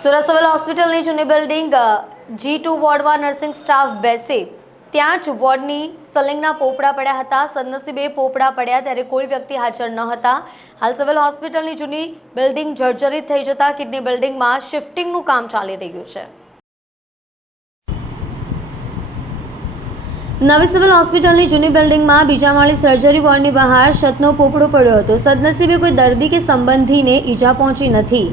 Surat civil હોસ્પિટલની જૂની building G2 વોર્ડમાં નર્સિંગ સ્ટાફ બેસે ત્યાં જ વોર્ડની સલિંગના પોપડા પડ્યા હતા। સદનસીબે પોપડા પડ્યા ત્યારે કોઈ વ્યક્તિ હાજર ન હતા। હાલ સિવિલ હોસ્પિટલની જૂની બિલ્ડિંગ જર્જરિત થઈ જતા કિડની બિલ્ડિંગમાં શિફ્ટિંગનું કામ ચાલી રહ્યું છે। નવી સિવિલ હોસ્પિટલની જૂની બિલ્ડિંગમાં બીજા માળે સર્જરી વોર્ડની બહાર છતનો પોપડો પડ્યો હતો। સદનસીબે કોઈ દર્દી કે સંબંધીને ઈજા પહોંચી નથી।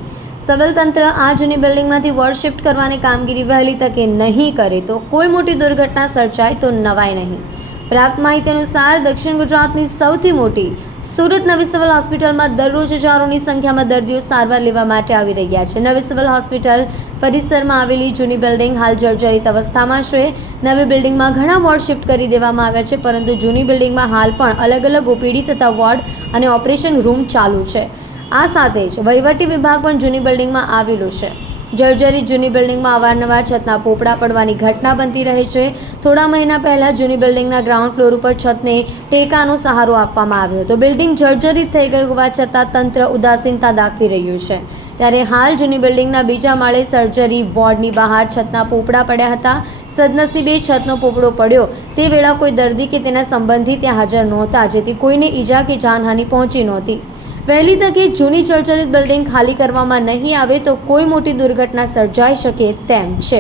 સિવિલ તંત્ર આ જૂની બિલ્ડિંગમાંથી વોર્ડ શિફ્ટ કરવાની કામગીરી વહેલી તકે નહીં કરે તો કોઈ મોટી દુર્ઘટના સર્જાય તો નવાય નહીં। પ્રાપ્ત માહિતી અનુસાર દક્ષિણ ગુજરાતની સૌથી મોટી સુરત નવી સિવિલ હોસ્પિટલમાં દરરોજ હજારોની સંખ્યામાં દર્દીઓ સારવાર લેવા માટે આવી રહ્યા છે। નવી સિવિલ હોસ્પિટલ પરિસરમાં આવેલી જૂની બિલ્ડિંગ હાલ જર્જરિત અવસ્થામાં છે। નવી બિલ્ડિંગમાં ઘણા વોર્ડ શિફ્ટ કરી દેવામાં આવ્યા છે, પરંતુ જૂની બિલ્ડિંગમાં હાલ પણ અલગ અલગ ઓપીડી તથા વોર્ડ અને ઓપરેશન રૂમ ચાલુ છે। આ સાથે જ વહીવટી વિભાગ પણ જૂની બિલ્ડિંગમાં આવેલું છે। જર્જરિત જૂની બિલ્ડિંગમાં અવારનવાર છતના પોપડા પડવાની ઘટના બનતી રહે છે। થોડા મહિના પહેલા જૂની બિલ્ડિંગના ગ્રાઉન્ડ ફ્લોર ઉપર છતને ટેકાનો સહારો આપવામાં આવ્યો હતો। બિલ્ડિંગ જર્જરિત થઈ ગઈ હોવા છતાં તંત્ર ઉદાસીનતા દાખવી રહ્યું છે। ત્યારે હાલ જૂની બિલ્ડિંગના બીજા માળે સર્જરી વોર્ડની બહાર છતના પોપડા પડ્યા હતા। સદનસીબે છતનો પોપડો પડ્યો તે વેળા કોઈ દર્દી કે તેના સંબંધી ત્યાં હાજર નહોતા, જેથી કોઈને ઈજા કે જાનહાનિ પહોંચી નહોતી। વહેલી તકે જૂની જર્જરિત બિલ્ડિંગ ખાલી કરવામાં નહીં આવે તો કોઈ મોટી દુર્ઘટના સર્જાઈ શકે તેમ છે।